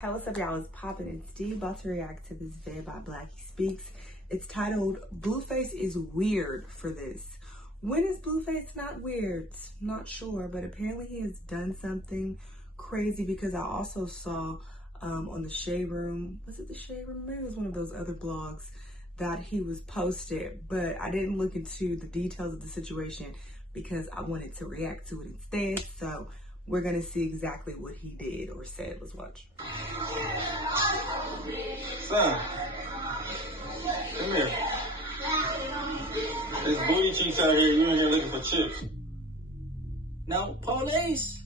Hey, what's up, y'all? It's poppin'. It's D. About to react to this vid by Blackie Speaks. It's titled Blueface is Weird for This. When is Blueface not weird? Not sure, but apparently he has done something crazy because I also saw on the Shade Room, was it the Shade Room? Maybe it was one of those other blogs that he was posted, but I didn't look into the details of the situation because I wanted to react to it instead. So we're gonna see exactly what he did or said. Let's watch. Son, come here. There's booty cheeks out here. You in here looking for chips. No, police!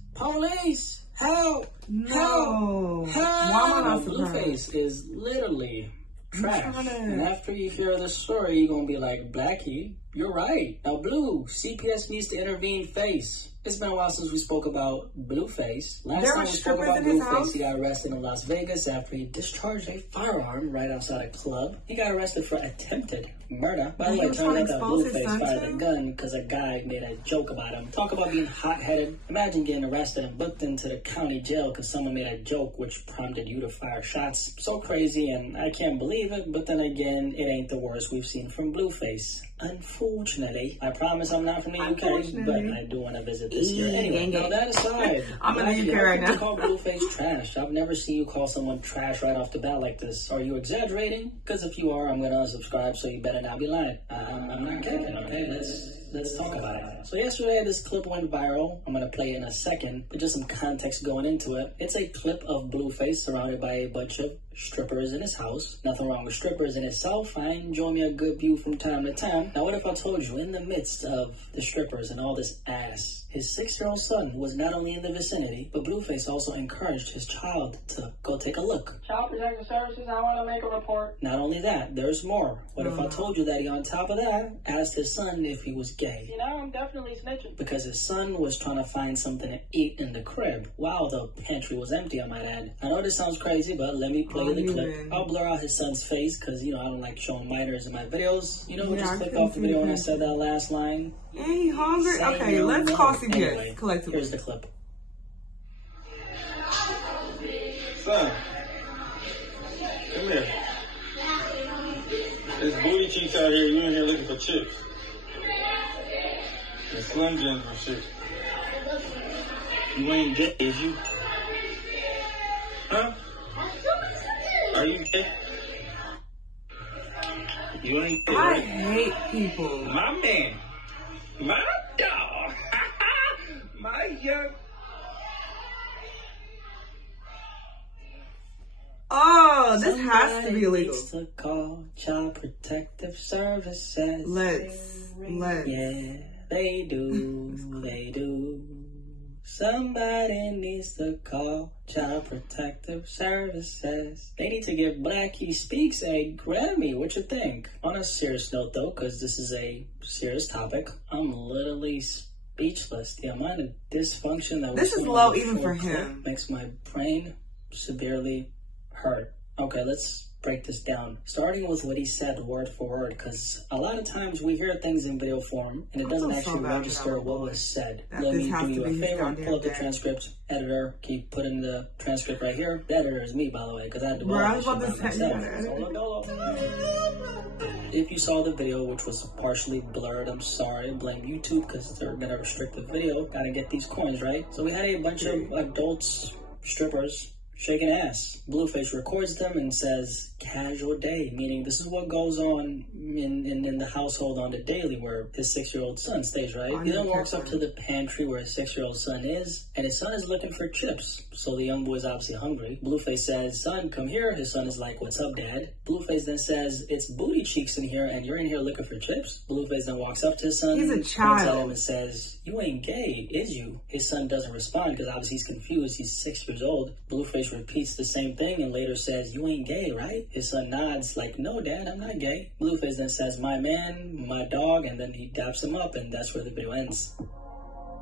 Help! No. Help! Why am I not surprised? Blueface is literally trash. And after you hear this story, you're gonna be like, Blackie, you're right. Now, Blue, CPS needs to intervene. Face. It's been a while since we spoke about Blueface. Last time we spoke about Blueface, he got arrested in Las Vegas after he discharged a firearm right outside a club. He got arrested for attempted murder. By the way, turns out that Blueface fired a gun because a guy made a joke about him. Talk about being hot-headed. Imagine getting arrested and booked into the county jail because someone made a joke which prompted you to fire shots. So crazy, and I can't believe it, but then again, it ain't the worst we've seen from Blueface. Unfortunately, I promise I'm not from the UK, but I do want to visit this year. Anyway, now that aside, I'm in the UK right now. You call Blueface trash. I've never seen you call someone trash right off the bat like this. Are you exaggerating? Because if you are, I'm going to unsubscribe, so you better not be lying. I'm not kidding, okay? Let's talk about it. So yesterday, this clip went viral. I'm going to play it in a second, but just some context going into it. It's a clip of Blueface surrounded by a bunch of strippers in his house. Nothing wrong with strippers in itself. I enjoy me a good view from time to time. Now, what if I told you, in the midst of the strippers and all this ass, his 6-year-old son was not only in the vicinity, but Blueface also encouraged his child to go take a look. Child Protective Services, I want to make a report. Not only that, there's more. What if I told you that he, on top of that, asked his son if he was gay? You know, I'm definitely snitching. Because his son was trying to find something to eat in the crib while the pantry was empty, I might add. I know this sounds crazy, but let me play the clip. I'll blur out his son's face because, you know, I don't like showing minors in my videos. You know who just clicked off the video when I said that last line? Yeah, he hungry? Okay, let's call CPS anyway, collectively. Here's the clip. Son, come here. There's booty cheeks out here. You in here looking for chips. There's Slim Jims and shit. You ain't gay, is you? Huh? Are you gay? You ain't gay, right? I hate people. My man. My dog. My young. Oh, this has to be illegal. To call Child Protective Services. Let's. Yeah, they do. Somebody needs to call Child Protective Services. They need to give Blackie Speaks a Grammy. What you think? On a serious note, though, because this is a serious topic, I'm literally speechless. The amount of dysfunction that this is low even for him makes my brain severely hurt. Okay, let's break this down. Starting with what he said word for word, because a lot of times we hear things in video form and it doesn't actually register what was said. Let me do you a favor and pull up the transcript. Editor, keep putting the transcript right here. The editor is me, by the way, because I had to do all that shit by myself. If you saw the video, which was partially blurred, I'm sorry. Blame YouTube because they're gonna restrict the video. Gotta get these coins, right? So we had a bunch of adults, strippers, shaking ass. Blueface records them and says, casual day, meaning this is what goes on in the household on the daily where his 6-year-old son stays, right? He then walks up to the pantry where his 6-year-old son is, and his son is looking for chips. So the young boy's obviously hungry. Blueface says, son, come here. His son is like, what's up, dad? Blueface then says, it's booty cheeks in here and you're in here looking for chips? Blueface then walks up to his son. He's a child. Points at him and says, you ain't gay, is you? His son doesn't respond because obviously he's confused. He's 6 years old. Blueface repeats the same thing and later says, you ain't gay, right? His son nods like, no, dad, I'm not gay. Blueface then says, my man, my dog, and then he daps him up, and that's where the video ends.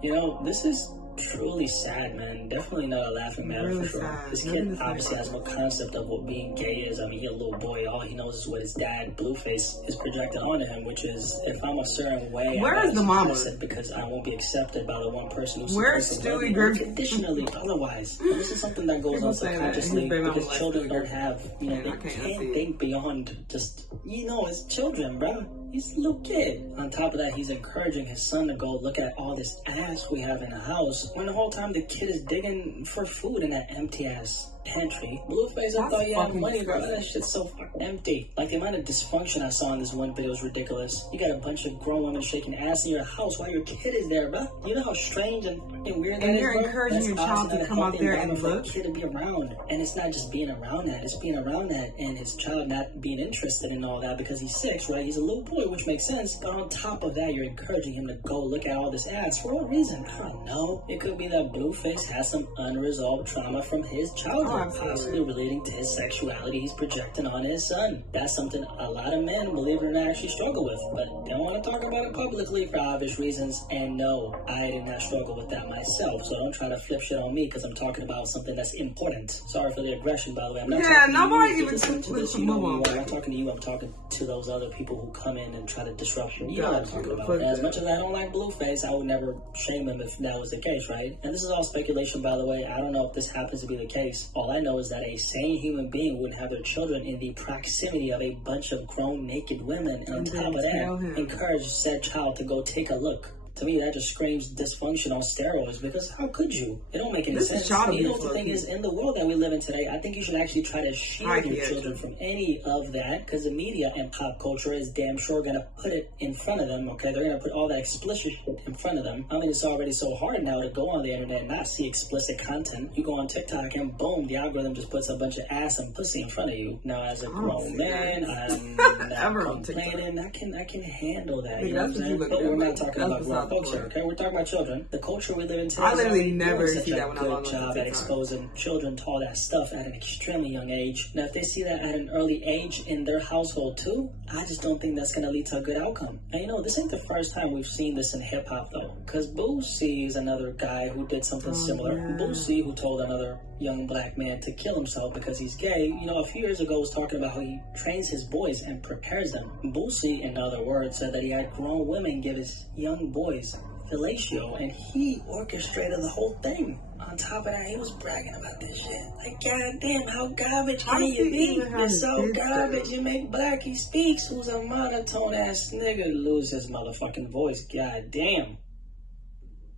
You know, this is truly sad, man. Definitely not a laughing matter Really for sure. sad. This Nothing kid to say obviously about has no concept of what being gay is. I mean, he's a little boy. All he knows is what his dad, Blueface, is projecting onto him, which is, if I'm a certain way, Where is the mama? because I won't be accepted by the one person who's Where's supposed to love Stewie me Griffin? unconditionally otherwise. And this is something that goes People on say that. subconsciously His baby mama because likes children Stewie don't Griffin. have, Yeah, I they can't can't see it. think beyond just, it's children, bro. He's a little kid. On top of that, he's encouraging his son to go look at all this ass we have in the house, when the whole time the kid is digging for food in that empty ass pantry. Blueface, I thought you had money, bro. That shit's so fucking empty. Like, the amount of dysfunction I saw in this one video is ridiculous. You got a bunch of grown women shaking ass in your house while your kid is there, bro. You know how strange and weird that And is, you're bro? encouraging That's your child obviously to not a come out healthy there and environment look. for a kid to be around. And it's not just being around that, it's being around that and his child not being interested in all that because he's 6, right? He's a little boy, which makes sense. But on top of that, you're encouraging him to go look at all this ass. For what reason? I don't know. It could be that Blueface has some unresolved trauma from his childhood, possibly relating to his sexuality he's projecting on his son. That's something a lot of men, believe it or not, actually struggle with, but they don't want to talk about it publicly for obvious reasons. And no, I did not struggle with that myself, so don't try to flip shit on me because I'm talking about something that's important. Sorry for the aggression, by the way. I'm not talking nobody to you. even Listen to this. You know who you are. I'm on. talking to you. I'm talking to those other people who come in and try to disrupt you. You know what I'm talking about. Fuck And as that. much as I don't like Blueface, I would never shame him if that was the case, right? And this is all speculation, by the way. I don't know if this happens to be the case. All I know is that a sane human being wouldn't have their children in the proximity of a bunch of grown naked women, and on top of that, encourage said child to go take a look. To me, that just screams dysfunction on steroids, because how could you? It don't make any sense. You know what the thing is, in the world that we live in today, I think you should actually try to shield your children from any of that, because the media and pop culture is damn sure going to put it in front of them, okay? They're going to put all that explicit shit in front of them. I mean, it's already so hard now to go on the internet and not see explicit content. You go on TikTok and boom, the algorithm just puts a bunch of ass and pussy in front of you. Now, as a grown man, I'm not complaining. I can handle that. You know what I'm saying? But we're not talking about grown folks here, okay? We're talking about children. The culture we live in today. I literally never see that when I log log on. Job at exposing children to all that stuff at an extremely young age. Now, if they see that at an early age in their household too, I just don't think that's gonna lead to a good outcome. And you know, this ain't the first time we've seen this in hip hop though, because Boosie is another guy who did something similar. Yeah. Boosie, who told another young black man to kill himself because he's gay, you know, a few years ago was talking about how he trains his boys and prepares them. Boosie, in other words, said that he had grown women give his young boys fellatio, and he orchestrated the whole thing. On top of that, he was bragging about this shit. Like, goddamn, how garbage can you be? You're so garbage, you make Blackie Speaks, who's a monotone ass nigga, lose his motherfucking voice. Goddamn.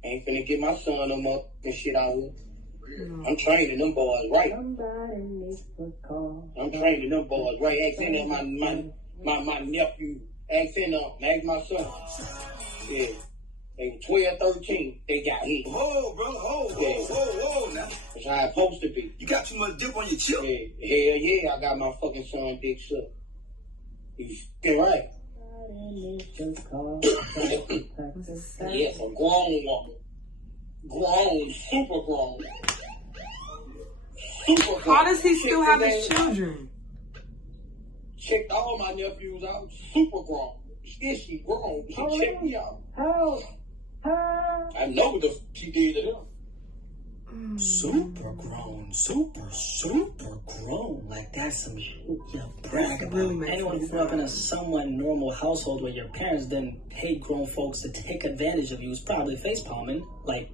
Ain't finna get my son no more and shit out here. I'm training them boys right. I'm training them boys right. Accent my nephew. Accent ask my son. Yeah. They were 12, 13, they got hit. Whoa, brother, whoa, now. That's how it's supposed to be. You got too much dip on your chip. Yeah, hell yeah, I got my fucking son dick sucked. He's right. Yes, a grown woman. Grown, super grown. Super grown. How does he still have his children? Checked all my nephews out. Super grown. Is she grown? She checked me out. I know what the f she did to them. Super grown, super grown. Like, that's some shit to brag about. Anyone who grew up in a somewhat normal household where your parents didn't hate grown folks to take advantage of you was probably facepalming. Like,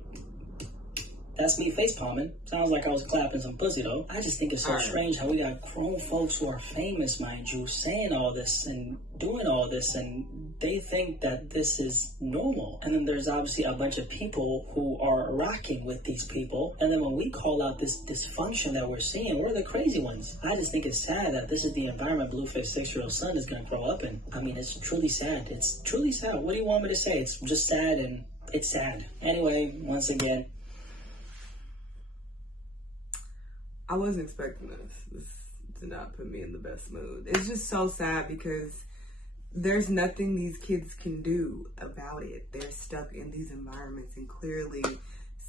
that's me facepalming. Sounds like I was clapping some pussy though. I just think it's so strange how we got grown folks who are famous, mind you, saying all this and doing all this, and they think that this is normal. And then there's obviously a bunch of people who are rocking with these people. And then when we call out this dysfunction that we're seeing, we're the crazy ones. I just think it's sad that this is the environment Blueface's 6-year-old son is going to grow up in. I mean, it's truly sad. It's truly sad. What do you want me to say? It's just sad, and it's sad. Anyway, once again, I wasn't expecting this. This did not put me in the best mood. It's just so sad because there's nothing these kids can do about it. They're stuck in these environments, and clearly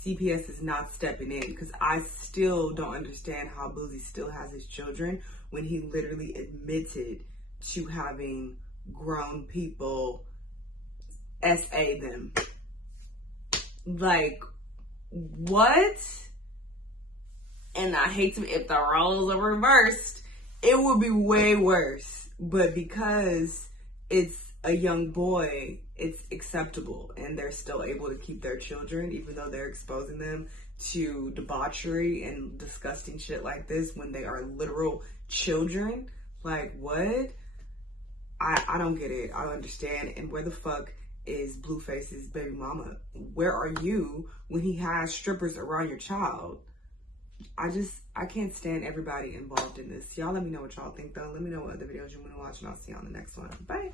CPS is not stepping in, because I still don't understand how Boosie still has his children when he literally admitted to having grown people SA them. Like, what? And I hate to, if the roles are reversed, it would be way worse. But because it's a young boy, it's acceptable, and they're still able to keep their children, even though they're exposing them to debauchery and disgusting shit like this when they are literal children. Like, what? I don't get it. I don't understand. And where the fuck is Blueface's baby mama? Where are you when he has strippers around your child? I can't stand everybody involved in this. Y'all let me know what y'all think, though. Let me know what other videos you want to watch, and I'll see you on the next one. Bye.